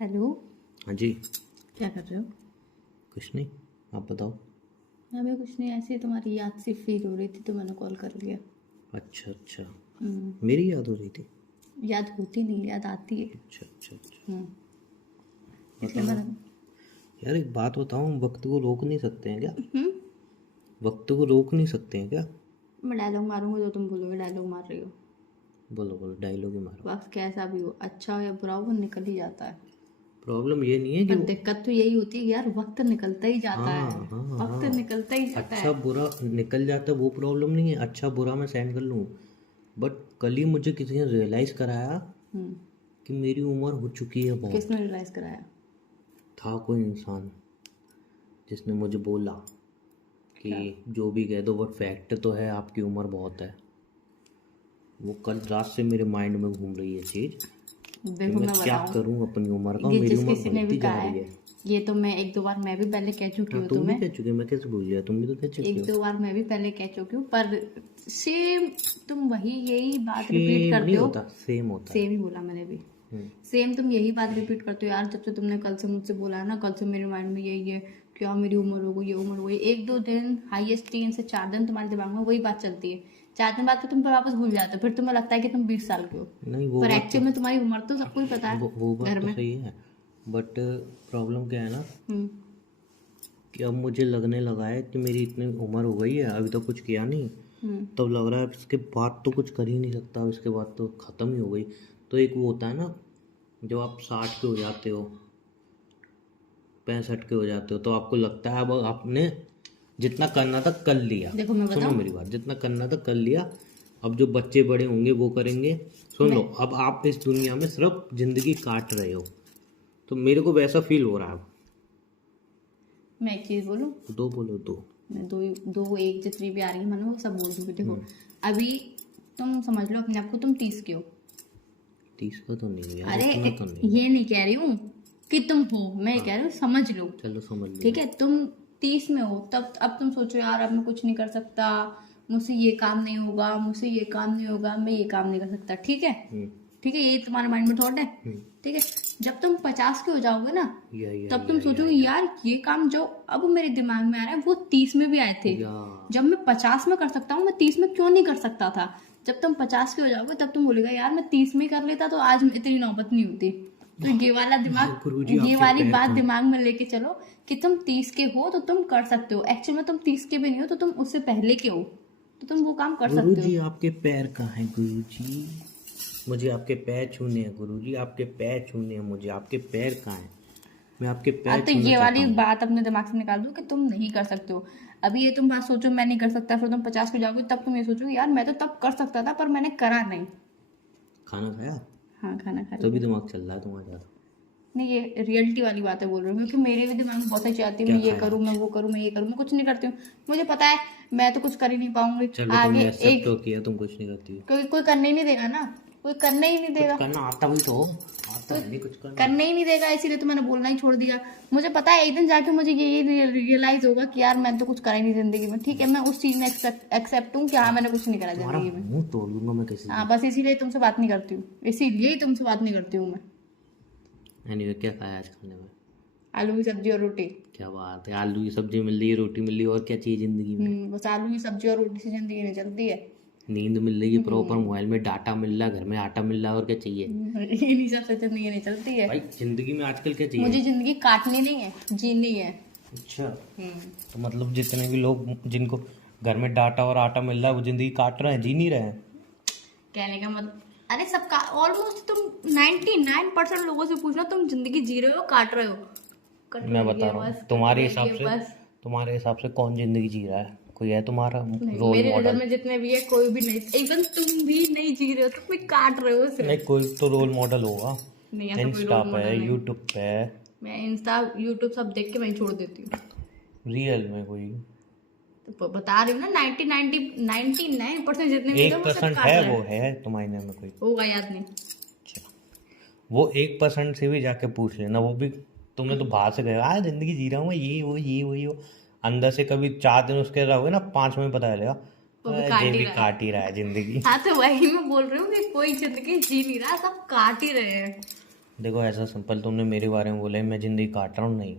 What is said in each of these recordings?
Hello. हाँ जी। क्या कर रहे हो? कुछ नहीं, आप बताओ। हमें कुछ नहीं, ऐसे ही तुम्हारी याद सी फील हो रही थी तो मैंने कॉल कर लिया। अच्छा अच्छा, हम्म, मेरी याद हो रही थी। याद होती नहीं, याद आती है। अच्छा अच्छा अच्छा, हम्म, इसलिए बताओ। मैंने यार एक बात बताओ, वक्त को रोक नहीं सकते हैं क्या? हम्म, वक्त को रोक नहीं सकते हैं क्या? मैं डायलॉग मारूंगा तो तुम बोलोगे डायलॉग मार रही हो। बोलो बोलो, डायलॉग ही मारो। वक्त कैसा भी हो, अच्छा हो या बुरा हो, वो निकल ही जाता है। प्रॉब्लम ये नहीं है कि पर वो। दिक्कत तो यही होती है कि यार वक्त निकलता ही जाता हाँ है। हाँ वक्त हाँ, निकलता ही जाता अच्छा है। बुरा निकल जाता है वो प्रॉब्लम नहीं है। अच्छा बुरा मैं सहन कर लूँ, बट कल ही मुझे किसी ने रियलाइज़ कराया हम्म, कि मेरी उम्र हो चुकी है बहुत। किसने रियलाइज कराया? था कोई इंसान जिसने मुझे बोला कि क्या? जो भी कह दो, बट फैक्ट तो है आपकी उम्र बहुत है। वो कल रात से मेरे माइंड में घूम रही है चीज़ कि देखो मैं मैं क्या बताऊं, करूं अपनी उम्र का। ये मेरी जिस उम्र किसी ने भी बढ़ती कहा जा है, रही है। ये तो मैं एक दो बार मैं भी पहले कह चुकी हाँ, हूँ तुम भी तुम्हें। कह चुके हो, मैं कैसे भूल गया? तुम भी तो कह चुके एक हो। दो बार मैं भी पहले कह चुकी हूँ, पर सेम तुम वही यही बात रिपीट सेम करते नहीं हो। होता, सेम होता है। सेम ही बोला मैंने भी। हम्म, सेम तुम यही बात रिपीट करते हो यार, जब से तुमने कल से मुझसे बोला है ना, कल से मेरे माइंड में यही है, क्या मेरी उम्र हो गई, ये उम्र हो गई। एक दो दिन, हाईएस्ट 3 से 4 दिन तुम्हारे दिमाग में वही बात चलती है। 4 दिन बाद तो तुम फिर वापस भूल जाते हो, फिर तुम्हें लगता है कि तुम 20 साल के हो। नहीं वो पर बात तो, एक्चुअल में तुम्हारी उम्र तो सबको ही पता है वो बात घर तो में। सही है, बट प्रॉब्लम क्या है ना हम्म, कि अब मुझे लगने लगा है कि मेरी इतनी उम्र हो गई है, अभी तो कुछ किया नहीं। हम्म, तब लग रहा है इसके बाद तो कुछ कर ही नहीं सकता, अब इसके बाद तो ख़त्म ही हो गई। तो एक वो होता है ना, जब आप 60 के हो जाते हो, 65 के हो जाते हो, तो आपको लगता है अब आपने जितना करना था कर लिया। देखो मैं सुनो बताऊं। मेरी बात, जितना करना था कर लिया। अब जो बच्चे बड़े होंगे वो करेंगे। सुन लो, मैं अब आप इस दुनिया में सिर्फ जिंदगी काट रहे हो। तो मेरे को वैसा फील हो रहा है अब। मैं एक चीज बोलूं। दो बोलो दो। मैं दो दो एक जितनी भी आ रही है मैंने वो सब बोल दूंगी। देखो हम्म, अभी तुम समझ लो अपने आप को, तुम 30 के हो। 30 का तो नहीं यार, अरे इतना तो नहीं। ये नहीं कह रही हूँ कि तुम हो, मैं ये हाँ, कह रही हूँ समझ लो। चलो समझ ठीक लिया। है, तुम 30 में हो, तब अब तुम सोचो यार अब मैं कुछ नहीं कर सकता, मुझसे ये काम नहीं होगा, मुझसे ये काम नहीं होगा, मैं ये काम नहीं कर सकता। ठीक है, हम्म ठीक है, ये तुम्हारे माइंड में थॉट है। हम्म, ठीक है, जब तुम 50 के हो जाओगे ना, तब तुम या सोचोगे यार ये काम जो अब मेरे दिमाग में आ रहा है वो 30 में भी आए थे। या जब मैं 50 में कर सकता हूँ, मैं 30 में क्यों नहीं कर सकता था? जब तुम 50 के हो जाओगे तब तुम बोलेगा यार मैं 30 में कर लेता तो आज इतनी नौबत नहीं होती। तो ये वाला गुरुजी दिमाग, ये आपके वाली पैर बात कहाँ हैं? दिमाग में लेके चलो कि तुम 30 के हो तो तुम कर सकते हो। एक्चुअल में तुम 30 के भी नहीं हो, तो तुम उससे पहले के हो, तो तुम वो काम कर सकते हो। गुरुजी आपके पैर कहाँ हैं गुरुजी? मुझे आपके पैर छूने हैं गुरुजी, आपके पैर छूने हैं मुझे। आपके पैर कहाँ हैं? मैं आपके पैर तो छूना ये चाहता वाली हूँ। बात अपने दिमाग से निकाल दो कि तुम नहीं कर सकते हो। अभी ये तुम बात सोचो मैं नहीं कर सकता, फिर तुम 50 पे जाओगे तब तुम ये सोचोगे यार मैं तो तब कर सकता था पर मैंने करा नहीं। खाना खाया? हाँ खाना खा तभी लिया। दिमाग चल रहा है तुम्हारा ज़्यादा। नहीं ये रियलिटी वाली बातें बोल रही हूँ, क्योंकि मेरे भी दिमाग में बहुत सारी चीज़ें आती है, क्या मैं ये खाया करूँ, मैं आज? वो करूँ, मैं ये करूँ, मैं कुछ नहीं करती हूँ। मुझे पता है मैं तो कुछ कर ही नहीं पाऊंगी चलो आगे। तुमने एक्सेप्ट एक, तो किया, तुम कुछ नहीं करती हो। क्योंकि कोई करने ही नहीं देगा ना, कोई करने ही नहीं कुछ देगा। करना आता भी तो हो। आता कोई है नहीं कुछ करना। करने ही नहीं देगा, इसीलिए तो मैंने बोलना ही छोड़ दिया। मुझे पता है एक दिन जाके मुझे ये रियलाइज होगा कि यार मैं तो कुछ करा ही नहीं जिंदगी में। ठीक है, मैं उस चीज में एक्सेप्ट हूँ कि हाँ मैंने कुछ नहीं करा तुम्हारा जिंदगी में। मुंह तोड़ दूंगा मैं किसी हाँ दिन। बस इसीलिए तुमसे बात नहीं करती हूँ, इसीलिए ही तुमसे बात नहीं करती हूँ मैं। एनीवे, क्या खाया आज खाने में? आलू की सब्जी और रोटी। क्या बात है, आलू की सब्जी मिल रही है, रोटी मिल रही है, और क्या चाहिए जिंदगी में? बस आलू की सब्जी और रोटी से जिंदगी नहीं चलती है। नींद मिल रही है प्रॉपर, मोबाइल में डाटा मिल रहा है, घर में आटा मिल रहा है, और क्या चाहिए? इन्हीं सब से जिंदगी नहीं चलती है। भाई जिंदगी में आजकल क्या चाहिए? मुझे जिंदगी काटनी नहीं है, जीनी है। अच्छा, हम्म, तो मतलब जितने भी लोग जिनको घर में डाटा और आटा मिल रहा है वो जिंदगी काट रहे हैं, जी नहीं रहे हैं। कहने का मतलब, अरे सबका ऑलमोस्ट तुम 99% लोगों से पूछना तुम जिंदगी जी रहे हो काट रहे हो। कट मैं रही बता है रहा हूँ बस, कट तुम्हारे रही हिसाब है से, बस। तुम्हारे हिसाब से कौन जिंदगी जी रहा है? कोई है तुम्हारा नहीं रोल मेरे नजर मॉडल? में जितने भी है कोई भी नहीं, एकदम तुम भी नहीं जी रहे हो, तुम भी काट रहे हो नहीं, सिर्फ। कोई तो रोल मॉडल होगा। नहीं ऐसा कोई इंस्टा रोल पे, मॉडल नहीं। यूट्यूब पे, मैं इंस्टा यूट्यूब सब देख के मैं छोड़ देती हूँ। रियल में कोई तो बता रही हूँ ना, 99% जितने भी थे एक वो सब परसेंट काट है, रहे वो हैं। है तुम्हारे में कोई? होगा, याद नहीं। अच्छा, वो 1% से भी जाके पूछ लेना, वो भी तुमने तो बाहर से कहा जिंदगी जी रहा हूँ मैं, ये वो अंदर से कभी 4 दिन उसके रहोगे ना, 5 में पता चलेगा वो भी ये काट ही भी रहा है। काट ही रहा है जिंदगी। हाँ तो वही मैं बोल रही हूँ कि कोई जिंदगी जी नहीं रहा, सब काट ही रहे हैं। देखो ऐसा सिंपल, तुमने मेरे बारे में बोला है मैं ज़िंदगी काट रहा हूँ, नहीं।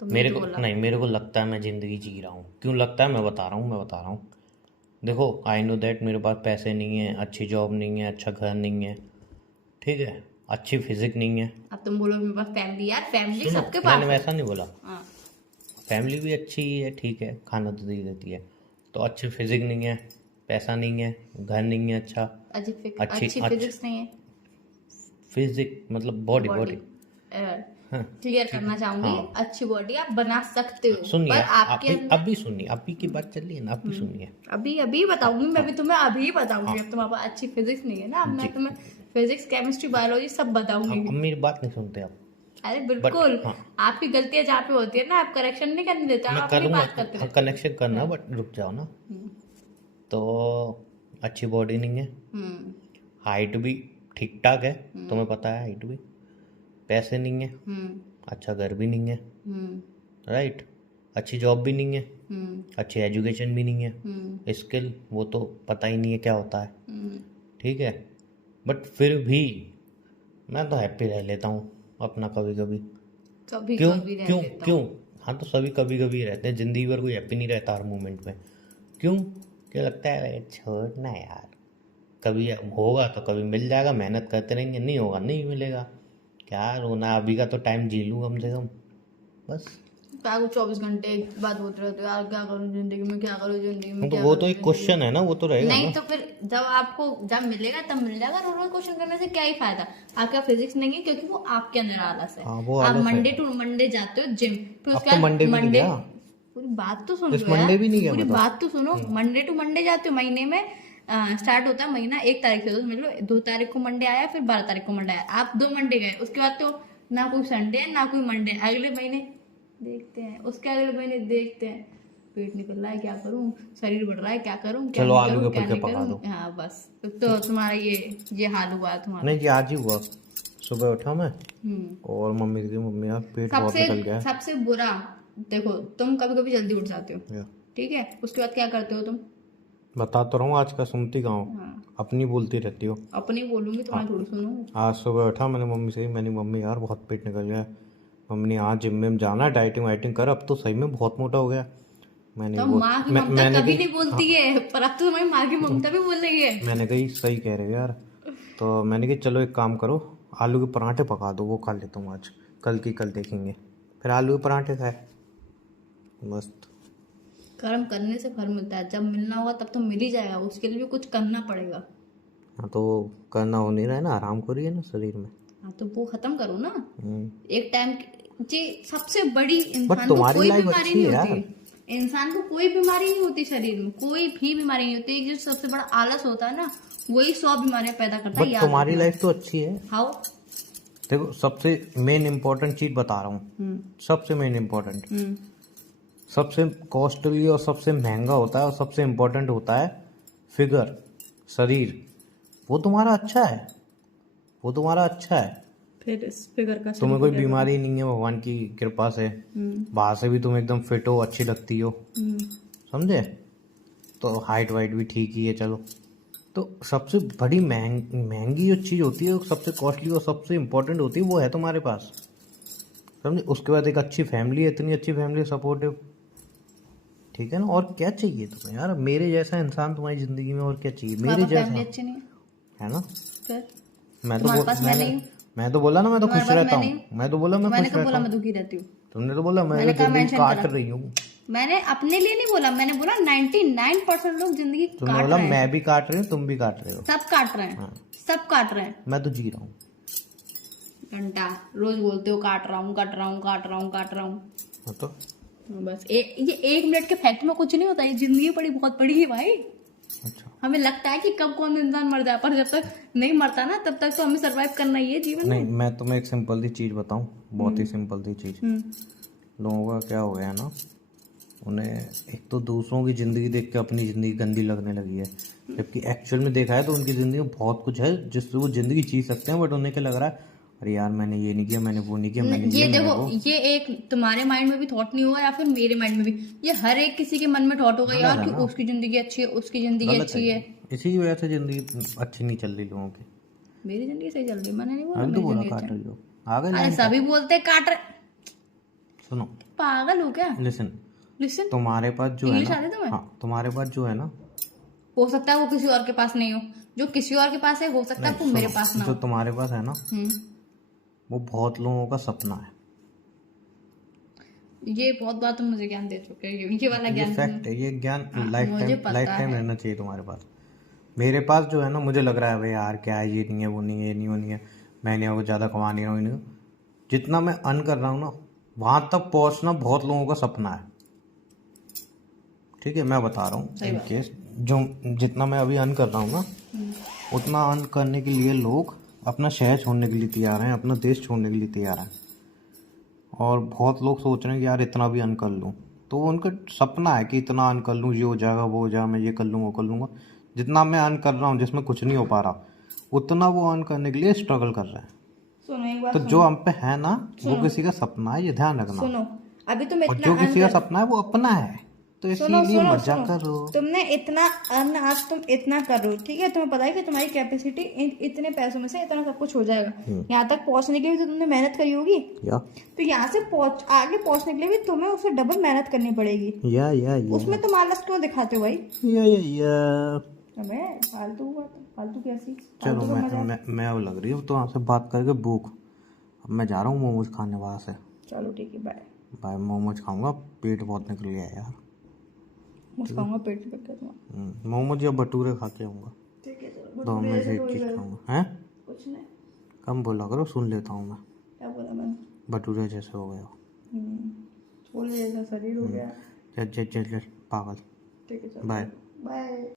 तुमने मेरे तो को बोला। नहीं, मेरे को लगता है मैं ज़िंदगी जी रहा हूँ। क्यों लगता है, मैं बता रहा हूँ, देखो आई नो दैट मेरे पास पैसे नहीं है, अच्छी जॉब नहीं है, अच्छा घर नहीं है, ठीक है, अच्छी फिजिक नहीं है। अब तुम बोलो मेरे पास फैमिली, यार फैमिली सुनो, सबके मैंने पास है। वैसा नहीं बोला। हाँ। फैमिली भी अच्छी ही है, ठीक है, खाना तो दे देती है। तो अच्छी फिजिक नहीं है, पैसा नहीं है, घर नहीं है अच्छा। अच्छी अच्छी फिजिक्स नहीं है। फिजिक मतलब बॉडी बॉडी बॉडी। हाँ क्लियर ठीक है। करना चाहूंगी, हाँ अच्छी बॉडी आप बना सकते हो, सुनिए, पर आपके अभी अंदर। अभी सुनिए, अभी की बात चल रही है ना, अभी सुनिए। अभी अभी बताऊंगी, मैं भी तुम्हें अभी बताऊंगी। हाँ अब तुम्हारे पास अच्छी फिजिक्स नहीं है ना, अब जी। मैं तुम्हें फिजिक्स केमिस्ट्री बायोलॉजी सब बताऊंगी। अब मेरी बात नहीं सुनते आप। अरे बट बिल्कुल। हाँ, आपकी गलतियां जहाँ पे होती है ना, आप करेक्शन नहीं करने देते, मैं आप अपनी करूँगा, बात करते हाँ रहते कनेक्शन करना, बट रुक जाओ ना। हो। तो अच्छी बॉडी नहीं है, हम्म हाइट भी ठीक ठाक है, तुम्हें पता है हाइट भी। पैसे नहीं है, हम्म अच्छा घर भी नहीं है, हम्म राइट। अच्छी जॉब भी नहीं है, हम्म अच्छी एजुकेशन भी नहीं है, हम्म स्किल वो तो पता ही नहीं है क्या होता है, हम्म। ठीक है। बट फिर भी मैं तो हैप्पी रह लेता हूँ अपना कभी कभी। कभी क्यों कभी रह क्यों लेता क्यों? हूँ। हाँ तो सभी कभी कभी रहते हैं, जिंदगी भर कोई हैप्पी नहीं रहता हर मोमेंट में। क्यों? क्या लगता है अरे छोड़ना यार, कभी होगा तो कभी मिल जाएगा, मेहनत करते रहेंगे, नहीं होगा नहीं मिलेगा, क्या रोना, अभी का तो टाइम जी लूँ कम से कम, बस। क्या कुछ 24 घंटे एक बात होते रहते हो यार, क्या करूँ जिंदगी में, क्या करूँ जिंदगी में, तो क्या वो करूँ तो एक जिंदगी में। क्वेश्चन है ना, वो तो रहेगा नहीं ना। तो फिर जब आपको जब मिलेगा तब मिल जाएगा, रोज रोज क्वेश्चन करने से क्या ही फायदा। आपका फिजिक्स नहीं है क्योंकि वो आपके अंदर आलस है। हाँ वो आप आलस है। मंडे टू मंडे जाते हो जिम, फिर अब उसके तो बाद मंडे भी नहीं मंडे। गया, पूरी बात तो सुन इस लो यार, मंडे भी नहीं गया पूरी मैं तो। बात तो सुनो। मंडे टू मंडे जाते हो, महीने में स्टार्ट होता है महीना 1 तारीख से, तो समझ लो 2 तारीख को मंडे आया, फिर 12 तारीख को मंडे आया, आप 2 मंडे गए, उसके बाद तो ना कोई संडे है ना कोई मंडे। अगले महीने देखते हैं, उसके अगले महीने देखते हैं, पेट निकल रहा है क्या करूं, शरीर बढ़ रहा है क्या करूं, क्या चलो नहीं आलू करूं, के क्या फुलके नहीं पका दो। करूं। हाँ बस, तो तुम्हारा ये हाल हुआ है तुम्हारा। नहीं जी, आज ही हुआ। सुबह उठा मैं हम्म। और मम्मी की, मम्मी यार पेट बहुत निकल गया है। सबसे बुरा, देखो तुम कभी कभी जल्दी उठ जाते हो, या, ठीक है, उसके बाद क्या करते हो तुम। बता तो रहा हूँ, आज का सुनती कहाँ हो, हाँ, अपनी बोलती रहती हो। अपनी बोलूंगी तुम्हारी थोड़ी सुनूंगी। आज सुबह उठा मैंने मम्मी से, मैंने मम्मी यार बहुत पेट निकल गया है। मम्मी ने आज जिम में जाना, डाइटिंग वाइटिंग कर, अब तो सही में बहुत मोटा हो गया। मैंने तो वो माँ की ममता मैंने कभी कही नहीं बोलती है, पर अब तो तुम्हारी माँ की ममता भी बोल रही है। मैंने कही सही कह रहे हो यार। तो मैंने कहा चलो एक काम करो, आलू के पराठे पका दो, वो खा लेता हूँ आज, कल की कल देखेंगे। फिर आलू के पराठे खाए, मस्त। कर्म करने से फल मिलता है, जब मिलना होगा तब तो मिल ही जाएगा, उसके लिए भी कुछ करना पड़ेगा। हाँ तो करना हो नहीं रहा है ना, आराम करिए ना शरीर में। हाँ तो वो खत्म करो ना हम्म। एक टाइम। जी सबसे बड़ी, बट इंसान को तुम्हारी कोई लाइफ बीमारी अच्छी नहीं है यार। होती, इंसान को कोई बीमारी नहीं होती, शरीर में कोई भी बीमारी नहीं होती। जो सबसे बड़ा आलस होता है ना, वही 100 बीमारियां पैदा करता है, बट याद तुम्हारी रखना। लाइफ तो अच्छी है। हाउ। देखो सबसे मेन इम्पोर्टेंट चीज बता रहा हूँ, सबसे मेन इम्पोर्टेंट, सबसे कॉस्टली और सबसे महंगा होता है और सबसे इम्पोर्टेंट होता है फिगर, शरीर। वो तुम्हारा अच्छा है, वो तुम्हारा अच्छा है। फिर इस फिगर का तुम्हें कोई बीमारी नहीं है भगवान की कृपा से, बाहर से भी तुम एकदम फिट हो, अच्छी लगती हो, समझे। तो हाइट वाइट भी ठीक ही है, चलो। तो सबसे बड़ी महंगी जो चीज़ होती है, सबसे कॉस्टली और सबसे इम्पोर्टेंट होती है, वो है तुम्हारे पास, समझे। उसके बाद एक अच्छी फैमिली है, इतनी अच्छी फैमिली, सपोर्टिव, ठीक है ना। और क्या चाहिए तुम्हें यार, मेरे जैसा इंसान तुम्हारी जिंदगी में, और क्या चाहिए मेरे जैसा, फैमिली अच्छी नहीं है ना। फिर मैं नहीं, मैं तो बोला ना, मैं तो खुश रहता हूँ, मैं तो बोला मैं मैंने खुश कब रहता बोला हूँ। मैं दुखी रहती हूँ। तुमने तो बोला मैं मैंने तो कहा जिंदगी मेंशन काट करा। रही हूँ। मैंने अपने लिए नहीं बोला, मैंने बोला 99% लोग जिंदगी तुमने काट बोला रहे हैं। मैं भी काट रही हूँ, तुम भी काट रहे हो, सब काट रहे हैं, हाँ। सब काट रहे हैं। मैं तो जी रहा हूँ। घंटा रोज बोलते हो काट रहा हूँ, काट रहा हूँ, काट रहा हूँ, काट रहा हूँ। हाँ तो बस ये 1 मिनट के फैक्ट में कुछ नहीं होता, ये जिंदगी बड़ी बहुत बड़ी है भाई। अच्छा, हमें लगता है कि कब कौन इंसान मर जाए, पर जब तक नहीं मरता ना, तब तक तो हमें सरवाइव करना ही है जीवन नहीं में। मैं तुम्हें एक सिंपल सी चीज़ बताऊँ, बहुत ही सिंपल सी चीज़। लोगों का क्या हो गया है ना, उन्हें एक तो दूसरों की ज़िंदगी देख के अपनी ज़िंदगी गंदी लगने लगी है, जबकि एक्चुअल में देखा है तो उनकी ज़िंदगी में बहुत कुछ है जिससे वो ज़िंदगी जी सकते हैं। बट उन्हें क्या लग रहा है, अरे यार मैंने ये नहीं किया, मैंने वो नहीं किया, मैंने ये मैंने देखो, वो। ये एक तुम्हारे माइंड में भी थॉट नहीं होगा, या फिर मेरे माइंड में भी, ये हर एक किसी के मन में थॉट होगा गलत यार है कि ना। उसकी जिंदगी अच्छी है, उसकी जिंदगी गलत अच्छी है। इसी की वजह से ज़िंदगी अच्छी नहीं चल रही लोगों की। मेरी जिंदगी सही चल रही है, मैंने नहीं बोला मैंने तो मेरी बोला जिंदगी काट अच्छी रही हो। आ गए अरे लाइन पे? सभी बोलते हैं काट रहे। सुनो, पागल हो क्या? लिसन, लिसन, तुम्हारे पास जो है इंग्लिश ना, आती है तुम्हें? हाँ तुम्हारे पास जो है ना, हो सकता है वो किसी और के पास नहीं हो, जो किसी और के पास है हो सकता है वो नहीं मेरे सुनो, पास ना जो हो। तुम्हारे पास है ना हम्म, वो बहुत लोगों का सपना है। ये बहुत बार तुम मुझे ज्ञान दे चुके हो, ये वाला ये ज्ञान फैक्ट है, ये ज्ञान हाँ, लाइफ मुझे टाइम पता है। रहना चाहिए तुम्हारे पास। मेरे पास जो है ना, मुझे लग रहा है भाई यार क्या है, ये नहीं है, वो नहीं है, ये नहीं, वो नहीं है, मैं नहीं को ज़्यादा कमा नहीं रहा हूँ, जितना मैं अर्न कर रहा हूँ ना वहाँ तक पहुँचना बहुत लोगों का सपना है। ठीक है, मैं बता रहा हूँ सही इन बात केस, जो जितना मैं अभी अर्न कर रहा हूँ ना, उतना अर्न करने के लिए लोग अपना शहर छोड़ने के लिए तैयार हैं, अपना देश छोड़ने के लिए तैयार हैं। और बहुत लोग सोच रहे हैं कि यार इतना भी अर्न कर लूँ, तो उनका सपना है कि इतना अर्न कर लूँ, ये हो जाएगा, वो हो जाएगा, मैं ये कर लूँ, वो कर लूँगा। जितना मैं अर्न कर रहा हूँ जिसमें कुछ नहीं हो पा रहा, उतना वो अर्न करने के लिए स्ट्रगल कर रहे हैं। सुनो एक बात तो जो हम पे है ना वो सुनो। किसी का सपना है, ये ध्यान रखना। सुनो, अभी तुम और इतना जो अर्न किसी का कर, सपना है वो अपना है, तो सुनो इसीलिए सुनो मजा सुनो, करो। तुमने इतना अर्न, आज तुम इतना कर रहे हो, ठीक है, तुम्हें पता है कि तुम्हारी कैपेसिटी इतने पैसों में से इतना सब कुछ हो जाएगा। यहाँ तक पहुंचने के लिए भी तो तुमने मेहनत करी होगी, या तो यहाँ से आगे पहुंचने के लिए भी तुम्हें उससे डबल मेहनत करनी पड़ेगी। या उसमें तुम आलस क्यों दिखाते हो भाई? या अबे फालतू बात, फालतू कैसी, चलो फालतू का मजाक। मैं अब लग रही हूँ तो आपसे बात करके भूख, अब मैं जा रहा हूँ मोमोज खाने वहाँ से। चलो ठीक है, बाय। भाई मोमोज खाऊंगा, पेट बहुत निकल गया है यार। मुस्काऊंगा पेट निकल के तुम्हारा। मोमोज या भटूरे खा के आऊँगा, ठीक है चलो, दो में से एक चीज़ खाऊंगा। हैं कुछ नहीं। कम बोला करो, सुन लेता हूँ मैं। क्या बोला मैंने? भटूरे जैसे हो गया, छोले जैसा शरीर हो गया। चल चल चल चल पागल। ठीक है चलो, बाय। बाय।